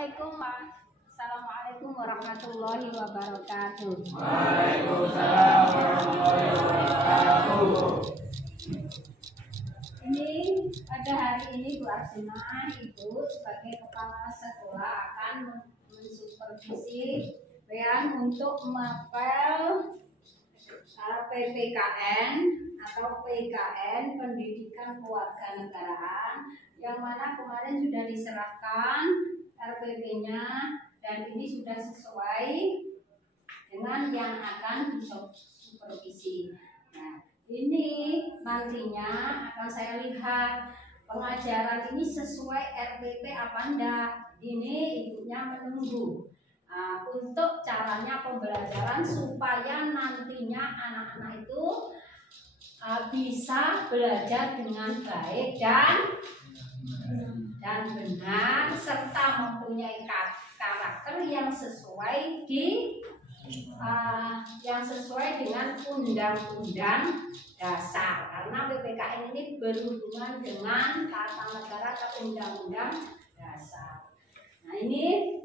Assalamualaikum warahmatullahi wabarakatuh. Waalaikumsalam warahmatullahi wabarakatuh. Ini pada hari ini Bu Arsina Ibu sebagai kepala sekolah akan mensupervisi untuk mapel PPKN atau PKN Pendidikan Kewarganegaraan yang mana kemarin sudah diserahkan RPP-nya dan ini sudah sesuai dengan yang akan disupervisi. Nah, ini nantinya akan saya lihat pengajaran ini sesuai RPP apa enggak. Ini ibunya menunggu untuk caranya pembelajaran supaya nantinya anak-anak itu bisa belajar dengan baik dan benar serta mempunyai karakter yang sesuai dengan undang-undang dasar, karena PPKN ini berhubungan dengan tata negara atau undang-undang dasar. Nah, ini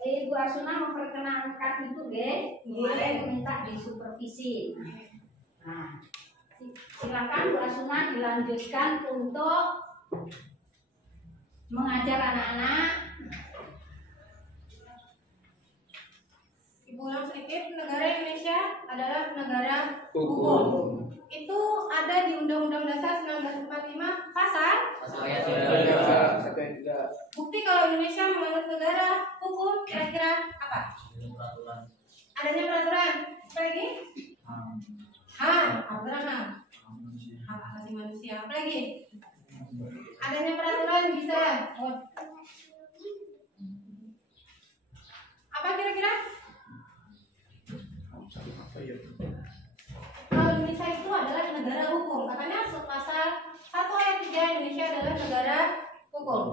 Ibu Arsuna memperkenalkan itu, boleh minta disupervisi. Nah, silakan Bu Arsuna dilanjutkan untuk mengajar anak-anak. Ibu ulang sedikit, negara Indonesia adalah negara hukum. Itu ada di Undang-Undang Dasar 1945 pasal 1 bukti kalau Indonesia menganut negara hukum kira-kira apa? Adanya peraturan. Apa lagi? Peraturan hak asasi manusia. Apa lagi? Adanya peraturan bisa. Apa kira-kira? Kalau Indonesia itu adalah negara hukum, katanya pasal 1 ayat 3 Indonesia adalah negara hukum.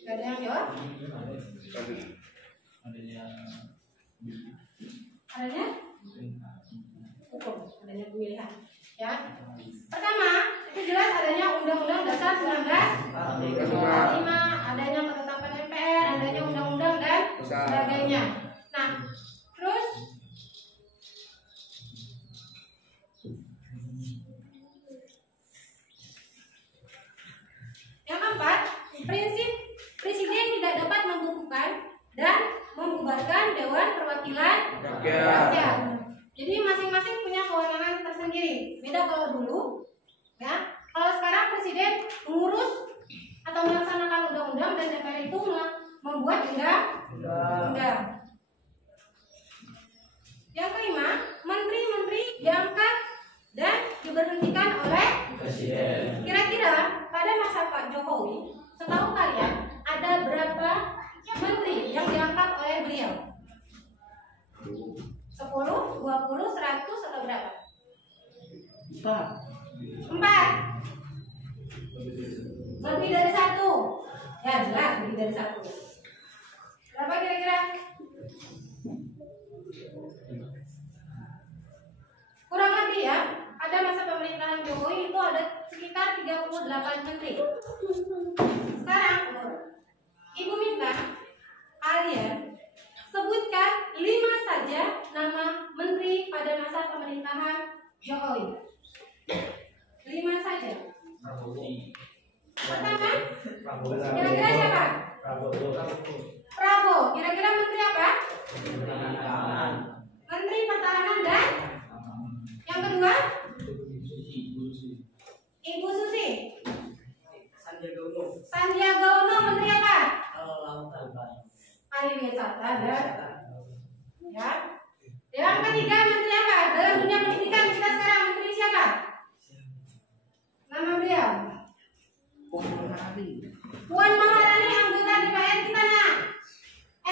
Gak ada yang jawab? Adanya hukum, adanya pemilihan. Ya. Pertama, itu jelas adanya Undang-Undang Dasar 1945, adanya ketetapan MPR, adanya undang-undang dan sebagainya. Nah, terus yang keempat, prinsip presiden tidak dapat membukukan dan membubarkan Dewan Perwakilan Rakyat. Jadi masing-masing punya kewenangan tersendiri. Beda kalau dulu, ya. Kalau sekarang presiden mengurus atau melaksanakan undang-undang dan DPR itu membuat undang-undang. Yang kelima, menteri-menteri diangkat dan diberhentikan oleh presiden. Kira-kira pada masa Pak Jokowi, setahu kalian ada berapa menteri yang diangkat oleh beliau? 10, 20, 100 atau berapa? 4. Lebih dari 1. Ya jelas lebih dari 1. Berapa kira-kira? Kurang lebih ya. Pada masa pemerintahan Jokowi itu ada sekitar 38 menteri. Sekarang Ibu minta kalian sebutkan 5 saja nama menteri pada masa pemerintahan Jokowi. 5 saja. Pertama, kira-kira siapa? Prabowo. Kira-kira menteri apa? Menteri Pertahanan dan yang kedua? Ibu Susi. Sandiaga Uno menteri apa? Pariwisata dan ya. Yang ketiga menteri apa? Dalam dunia pendidikan kita sekarang menteri siapa? Nama beliau? Puan Maharani, anggota DPR kita nak.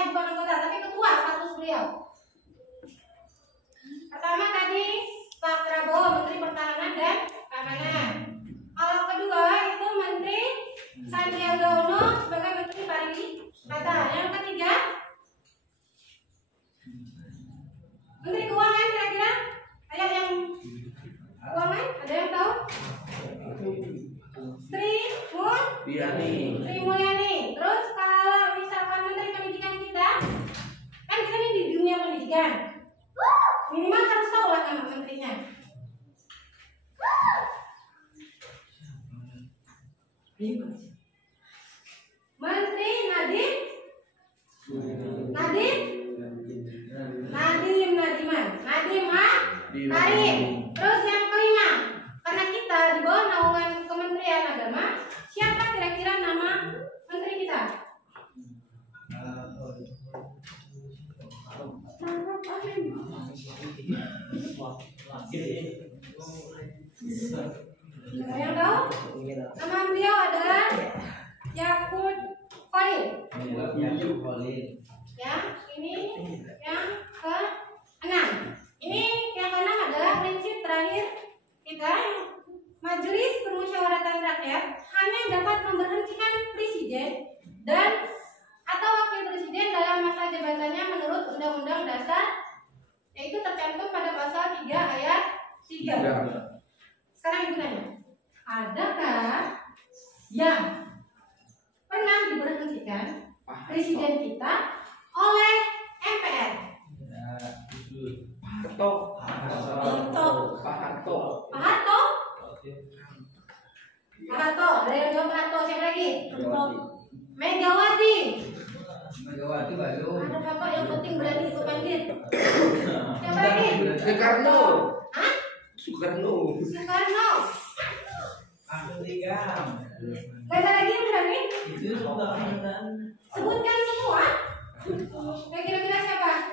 Bukan anggota tapi ketua status beliau. Pertama tadi Pak Prabowo menteri Pertahanan dan Keamanan. Kalau kedua itu menteri Sandiaga Uno sebagai menteri pariwisata. Yang ketiga Menteri Nadiem Makarim. Terus yang kelima, karena kita di bawah naungan Kementerian Agama, siapa kira-kira nama menteri kita? Yang tahu? Nama beliau adalah Yakut Khalil. Ya, ini yang ke-6. Ini yang ke-6 adalah prinsip terakhir kita. Majelis Permusyawaratan Rakyat hanya dapat memberhentikan presiden dan atau wakil presiden dalam masa jabatannya menurut Undang-Undang Dasar, yaitu tercantum pada pasal 3 ayat 3. Sekarang ibu tanya, adakah yang pernah diberhentikan presiden kita oleh MPR? Pak Harto, ada yang jawab Pak Harto, siapa lagi? Megawati. Ada bapak yang penting berani ikut panggil. Siapa lagi? Soekarno. Hah? Soekarno. Gak ada lagi yang berani? Sebutkan semua. Kira-kira siapa?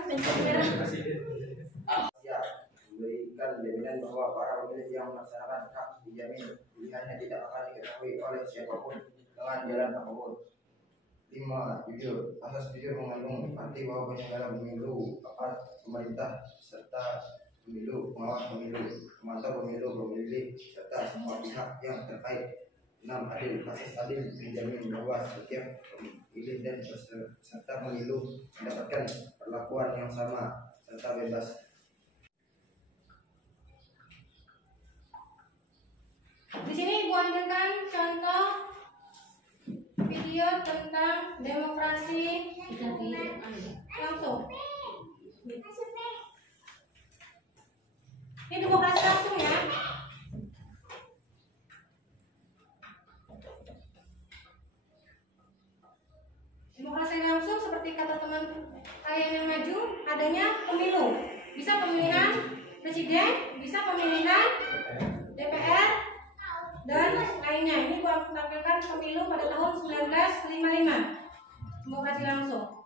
Memberikan jaminan bahwa para pemilih yang melaksanakan hak dijamin pilihannya tidak akan diketahui oleh siapapun dengan jalan apapun. 5. Jujur. Asas jujur mengandung arti bahwa penyelenggara pemilu, aparat pemerintah, serta pemilu, pengawas pemilu, pemantau pemilu, pemilih, serta semua pihak yang terkait. 6. Adil. Asas adil menjamin bahwa setiap pemilih dan peserta pemilu mendapatkan perlakuan yang sama serta bebas. Di sini ibu ambilkan contoh video tentang demokrasi langsung. Ini demokrasi langsung ya. Demokrasi langsung seperti kata teman kalian yang maju, adanya pemilu. Bisa pemilihan presiden, bisa pemilihan DPR dan lainnya. Ini gua tampilkan pemilu pada tahun 1955. Demokrasi langsung.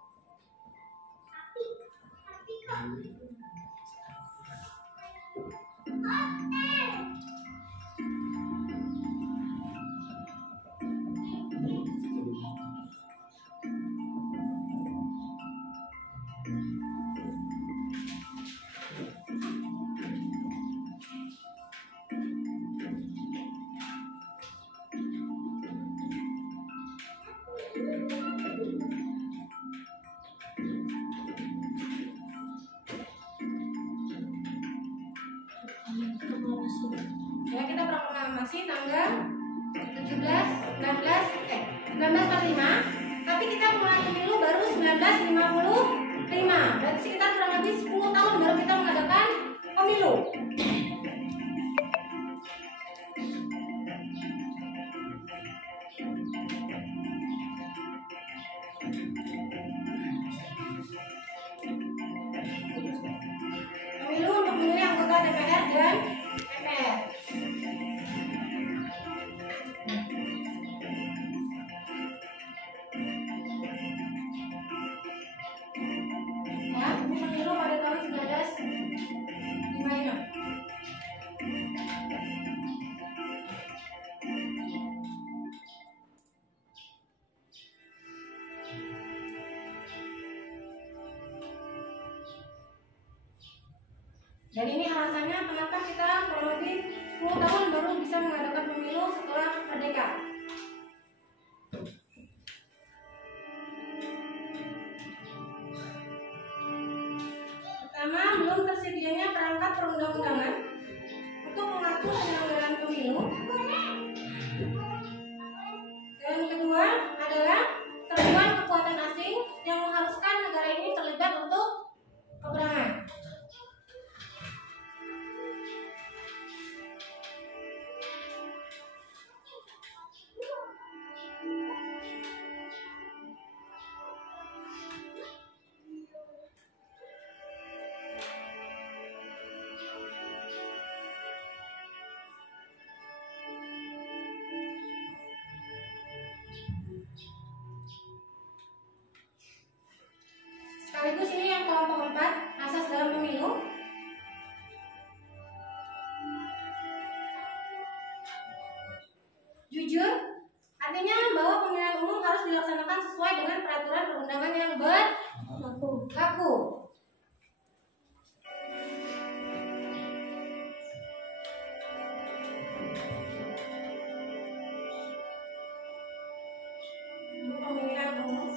Ya, kita proklamasi tanggal 1945, tapi kita mulai pemilu baru 1955. Berarti sekitar kurang lebih 10 tahun baru kita mengadakan pemilu. Pemilu untuk memilih anggota DPR dan MPR. Ya, ini pemilu pada tahun 1955. Dan ini alasannya kenapa kita kurang lebih 10 tahun baru bisa mengadakan pemilu setelah merdeka. Pertama, belum tersedianya perangkat perundang-undangan untuk mengatur penyelenggaraan pemilu. Dan kedua adalah serbuan kekuatan asing yang mengharuskan negara ini terlibat untuk peperangan. jujur artinya bahwa pemilihan umum harus dilaksanakan sesuai dengan peraturan perundangan yang berlaku. Pemilihan umum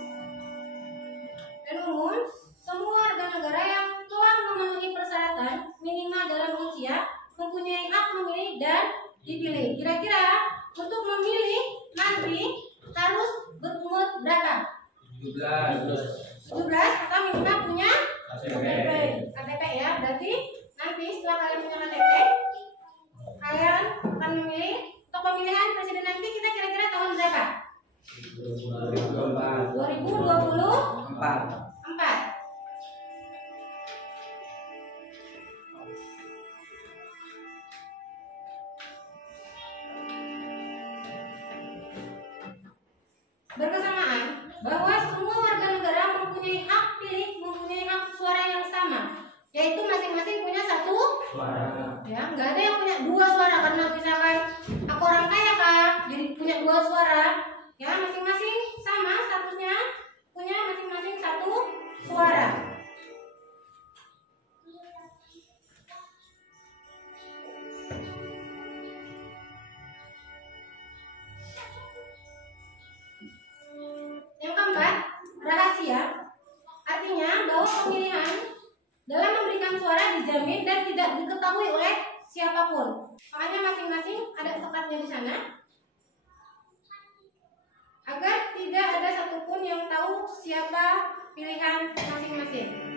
dan umum, semua warga negara yang telah memenuhi persyaratan minimal dalam usia mempunyai hak memilih dan dipilih. Kira-kira untuk memilih nanti harus berumur berapa? 17 atau minimal punya KTP ya. Berarti nanti setelah kalian punya KTP, kalian akan memilih. Untuk pemilihan presiden nanti kita kira-kira tahun berapa? 2024. Berkesamaan bahwa semua warga negara mempunyai hak pilih, mempunyai hak suara yang sama, yaitu masing-masing punya satu suara. Ya, nggak ada yang punya dua suara karena misalkan aku orang kaya kak, jadi punya dua suara. Ya, masing-masing sama statusnya, punya masing-masing satu suara. Yang keempat, rahasia. Artinya bahwa pemilihan dalam memberikan suara dijamin dan tidak diketahui oleh siapapun. Makanya masing-masing ada sekatnya di sana, agar tidak ada satupun yang tahu siapa pilihan masing-masing.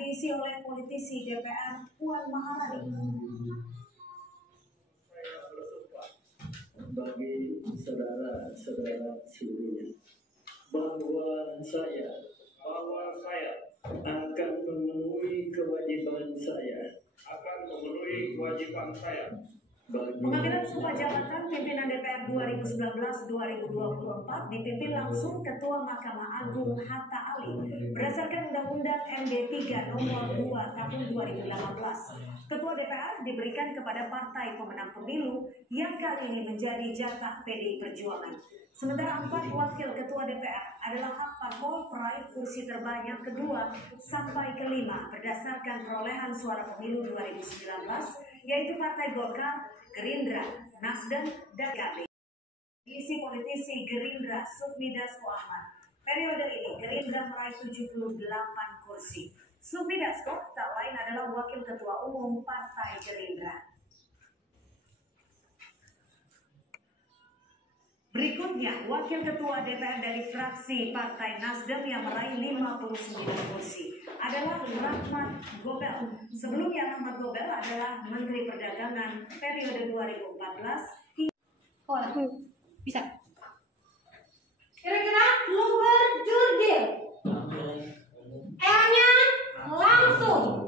Diisi oleh politisi DPR Puan Maharani. Bagi saudara-saudara seluruhnya, bahwa saya akan memenuhi kewajiban saya Pemanggilan sumpah jabatan pimpinan DPR 2019-2024 dipimpin langsung Ketua Mahkamah Agung Hatta Ali berdasarkan Undang-Undang MD 3 Nomor 2 Tahun 2018. Ketua DPR diberikan kepada partai pemenang pemilu yang kali ini menjadi jatah PDI Perjuangan. Sementara 4 wakil ketua DPR adalah hak parpol peraih kursi terbanyak kedua sampai kelima berdasarkan perolehan suara pemilu 2019, yaitu Partai Golkar, Gerindra, Nasdem, dan PKB. Diisi politisi Gerindra Sufmi Dasko Ahmad. Periode ini Gerindra meraih 78 kursi. Sufmi Dasko tak lain adalah wakil ketua umum Partai Gerindra. Berikutnya, wakil ketua DPR dari fraksi Partai Nasdem yang meraih 59 kursi adalah Rahmat Gobel. Sebelumnya Rahmat Gobel adalah Menteri Perdagangan periode 2014 hingga... Bisa. Kira-kira luber jurdil. L-nya langsung.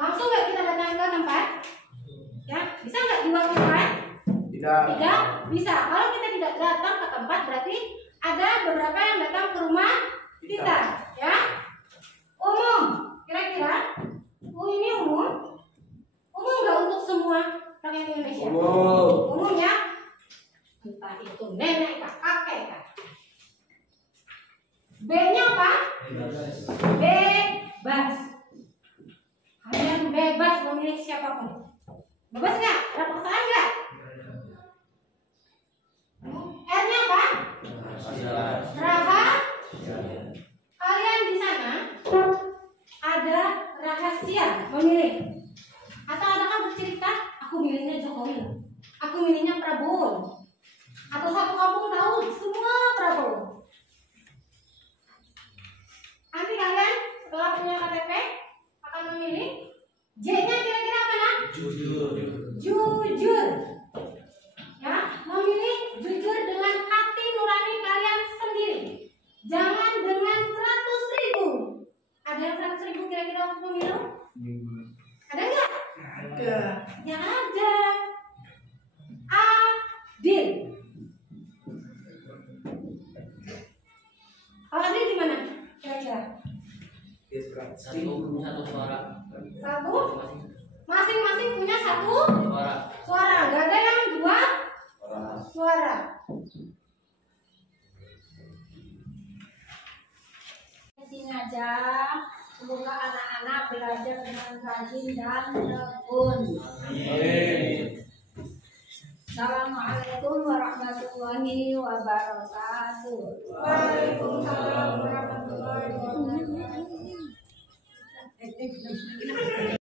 Langsung nggak kita datang ke tempat? Ya, bisa nggak diwakilkan? Tidak bisa. Kalau kita tidak datang ke tempat, berarti ada beberapa yang datang ke rumah kita, ya. Umum, kira-kira ini umum nggak untuk semua rakyat Indonesia? Umum ya. Entah itu nenek kah, kakek kah. B-nya apa? Bebas. Kalian bebas memilih siapapun. Bebas nggak? Ada paksaan nggak? R-nya apa? Rahasia. Kalian di sana ada rahasia memilih. Atau adakah bercerita, aku milihnya Jokowi, aku milihnya Prabowo. Atau satu kampung tahu semua Prabowo. Nanti kalian setelah punya KTP akan memilih. J-nya kira-kira apa nak? Jujur. Ya, memilih jujur dengan hati nurani kalian sendiri. Jangan dengan 100.000. Ada yang 100.000 kira-kira waktu pemilu? Ada nggak? Ada. Ya ada. Kalau ini gimana? Kira-kira? Satu suara. Satu? Masing-masing punya satu Suara. suara. Gak ada yang dua suara. Di sini aja. Semoga anak-anak belajar dengan rajin dan tekun. Assalamualaikum warahmatullahi wabarakatuh. Waalaikumsalam warahmatullahi wabarakatuh.